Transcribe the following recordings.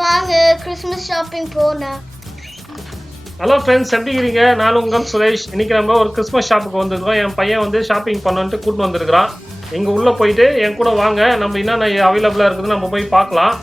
வாங்க Christmas shopping போலாம். Hello friends, எப்படி இருக்கீங்க? நான் உங்கள் சுரேஷ். இன்னைக்கு நம்ம ஒரு கிறிஸ்மஸ் ஷாப்புக்கு வந்திருக்கோம். என் பையன் வந்து ஷாப்பிங் பண்ணணுன்ட்டு கூட்டிட்டு வந்திருக்கிறான். இங்கே உள்ளே போயிட்டு என் கூட வாங்க, நம்ம என்னென்ன அவைலபிளாக இருக்குது நம்ம போய் பார்க்கலாம்.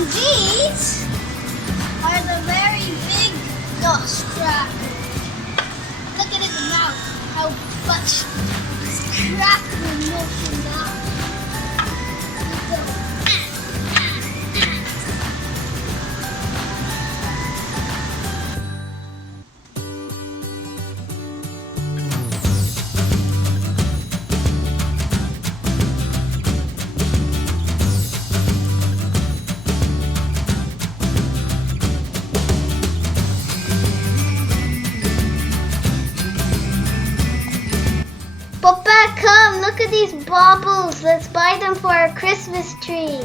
And these are the very big nut crackers. Look at his mouth, how much cracker milk in that. Papa, come, look at these baubles. Let's buy them for our Christmas tree.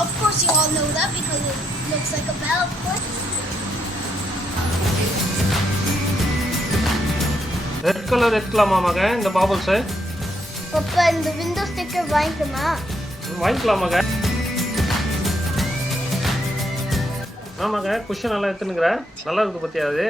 Of course you all know that because it looks like a bell, of course. Red colour எடுக்கலாமா மக இந்த பாபிள்ஸ்? அப்பா இந்த window sticker வாங்கிக்கலாமா? வாங்கிக்கலாம் மக. ஆமாங்க, குஷன் நல்லா எடுத்துனுக்குற. நல்லா இருக்கு பத்தியா அது?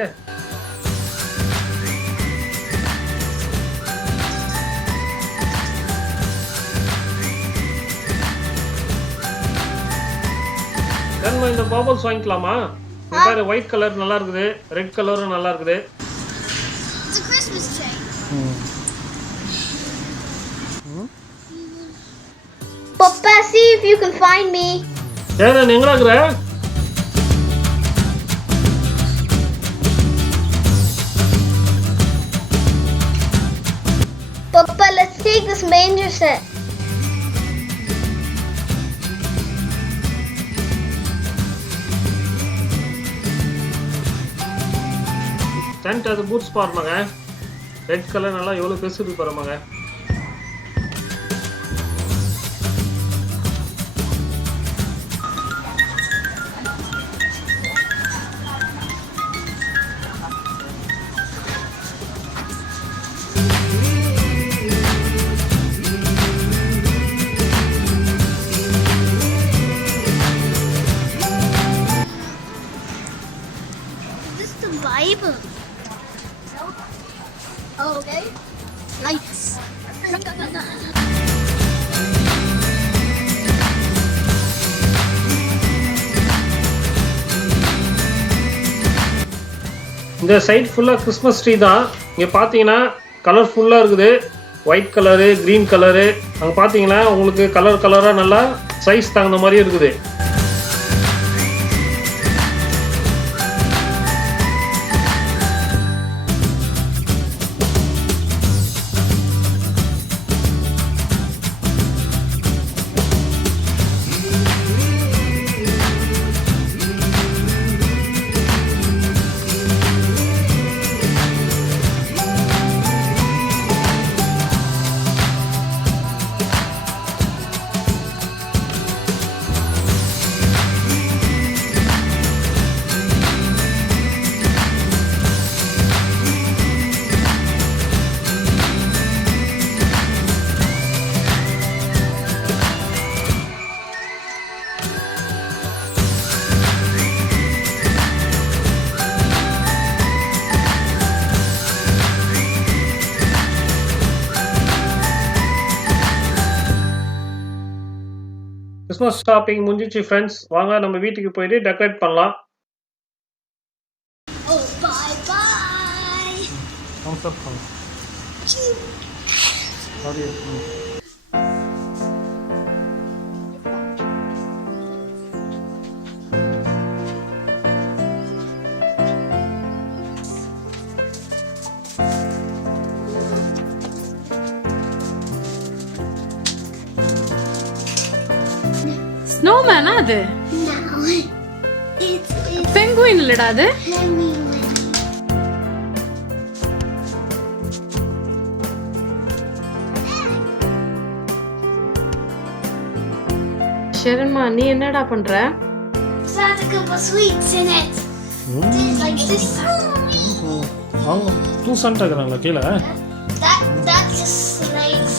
இந்த பாபிள்ஸ் வாங்கிக்கலாமா? பாரு, ஒயிட் கலர் நல்லா இருக்குது, ரெட் கலரும் நல்லா இருக்குது. It's a Christmas tree. Papa, see if you can find me. ஏன்னா எங்கடா இருக்கற? Papa, let's take this manger set. Tent அது பூட்ஸ் பாருமாங்க. ரெட் கலர் நல்லா எவ்வளோ பெருசு இருக்கு பாருமாங்க. This is the Bible. Oh, okay. Lights. இந்த சைட் ஃபுல்லாக கிறிஸ்மஸ் ட்ரீ தான். இங்கே பார்த்தீங்கன்னா கலர்ஃபுல்லாக இருக்குது. White colour, green colour. அங்கே பார்த்தீங்கன்னா உங்களுக்கு கலர் கலராக நல்லா சைஸ் தகுந்த மாதிரி இருக்குது. கிறிஸ்மஸ் ஷாப்பிங் முடிஞ்சிச்சு ஃப்ரெண்ட்ஸ். வாங்க நம்ம வீட்டுக்கு போயிட்டு டெக்கரேட் பண்ணலாம். Oh, bye bye. Thumbs up. Sorry. ஸ்னோமேனா அது? No. It's பெங்குயின் இல்லடா அது? penguin. ஷெரன்மா நீ என்னடா பண்ற? It's got a couple sweets in it. It's like this. அவங்க தூசன்ட்டு இருக்கிறாங்களா கீழே? That's just snakes.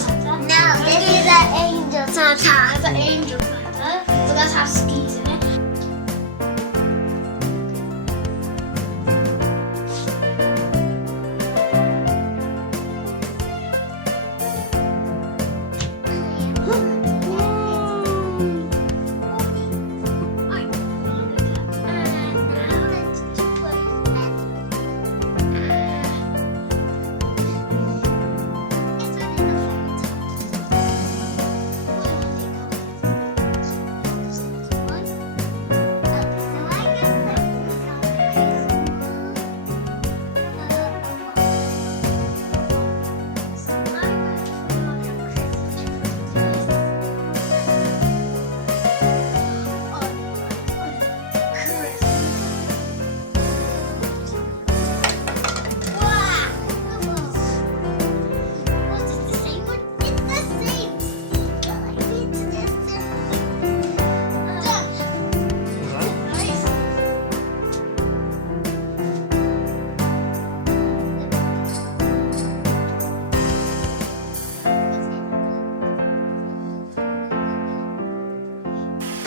No, this is an angel Santa. That's an angel Santa. So that's have skis in it.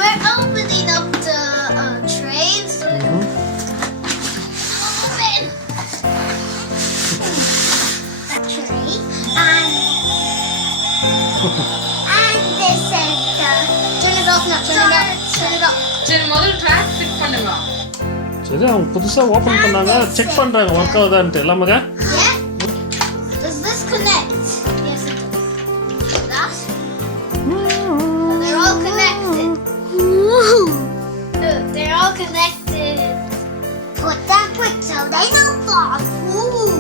We're opening up the trays. Open. Tray and this center. Turn it off now. Turn it off. Turn it off. சரி முதல்ல track fit பண்ணுங்க. சரி அவங்க புதுசாக ஓப்பன் பண்ணாங்க செக் பண்ணுறாங்க ஒர்க் ஆகுதான்ட்டு எல்லாமே. Yeah. Does this connect? Yes, it does. That. They're all connected. Look, they're all connected. Put that quick so they don't fall. Ooh.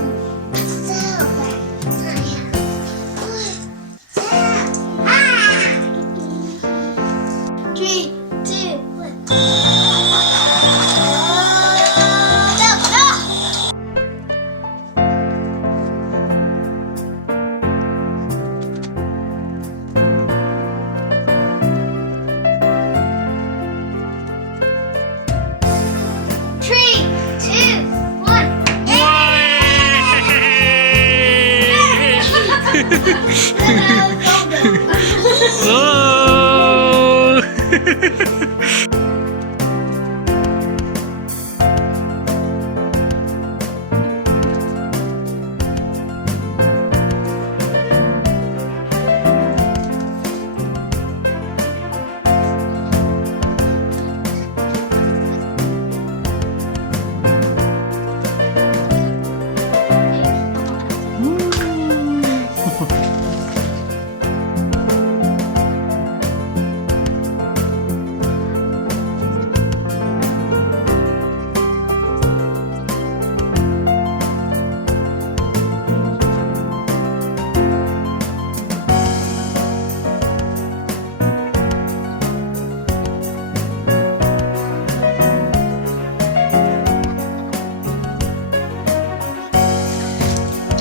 Three, two, one. No, no. Three, two, one.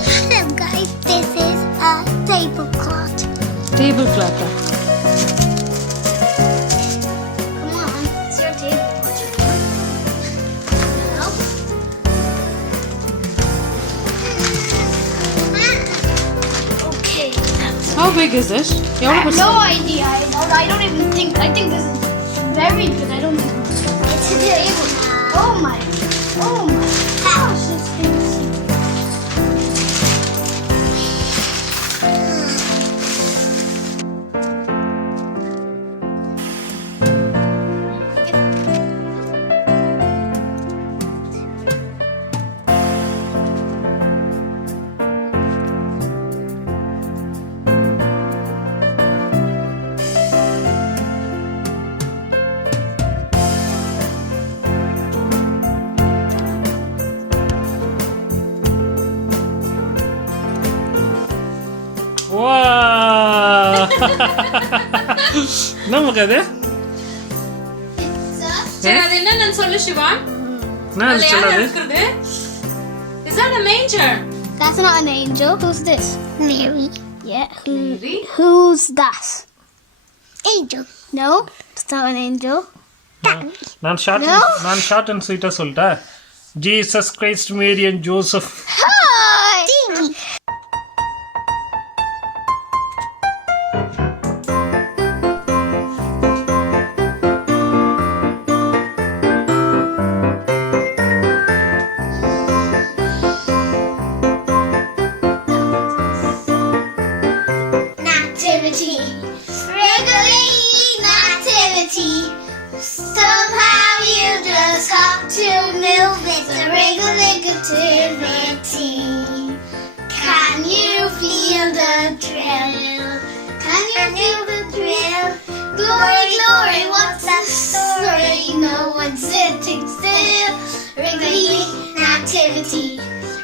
Hello guys, this is a tablecloth. Table கிளாத்தா? Come on, it's your tablecloth. Okay. How big is it? I எவ்வளவு have பெருசா? no idea. I don't even think. I think this is very good. I don't think it's a table. Oh my gosh, this thing is நமக்கு அது சரி அது என்னன்னு சொல்லு சிவான். என்ன அது யார் சொல்லாது? இருக்குது? Is that a manger? That's not an angel. Who's this? Mary. Yeah. Mary? Who's that? Angel. No, it's not an angel. நான் ஷார்ட் அண்ட் ஸ்வீட்டா சொல்லிட்டேன். Jesus Christ Mary and Joseph. Hi. Nativity. Wriggly nativity. Somehow you just have to move it. A wriggly-gativity. Can you feel the thrill? Can you feel the thrill? Glory, glory, what's that story? No one's sitting still. Wriggly nativity.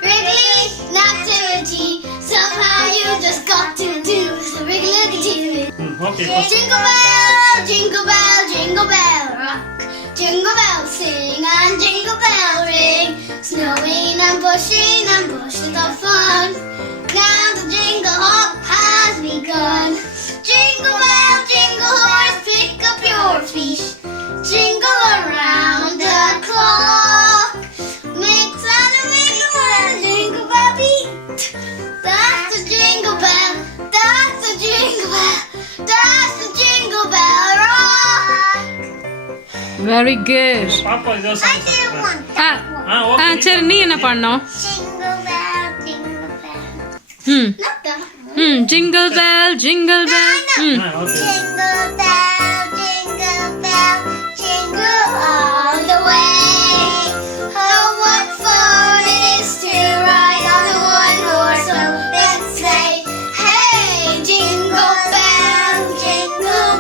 Wriggly nativity. Somehow you just got to do the wriggly-gativity. Okay Jingle bell, jingle bell rock. Jingle bell sing and jingle bell ring. Snowing and bushes are fun. Now the jingle hop has begun. Jingle bell, jingle horse, pick up your feet. Jingle around the clock. Mix and a jingle bell beat. That's the jingle bell. That's the jingle bell. That's the jingle bell rock. Very good. பாப்பா இதோ சொல்லுங்க. ஆ சரி நீ என்ன பண்ணோம்? Jingle bell, jingle bell. Not that. Jingle bell, jingle bell. Okay. Jingle bell, jingle all the way. Oh, what fun it is to ride on a one-horse open sleigh. Hey, jingle bell, jingle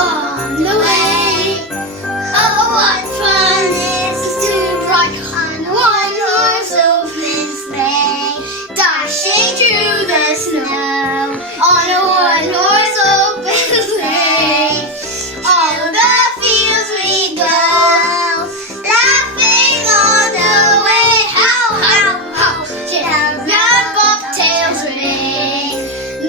on the way. Oh, what fun it is to ride on a one-horse open sleigh. Dashing through the snow on a one-horse open sleigh. All the fields we go, laughing all the way. How, young bobtails ring,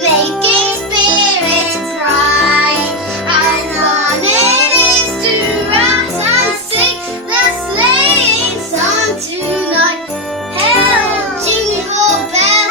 making spirits bright. And fun it is to rise and sing the sleighing song tonight. Hey, jingle bell.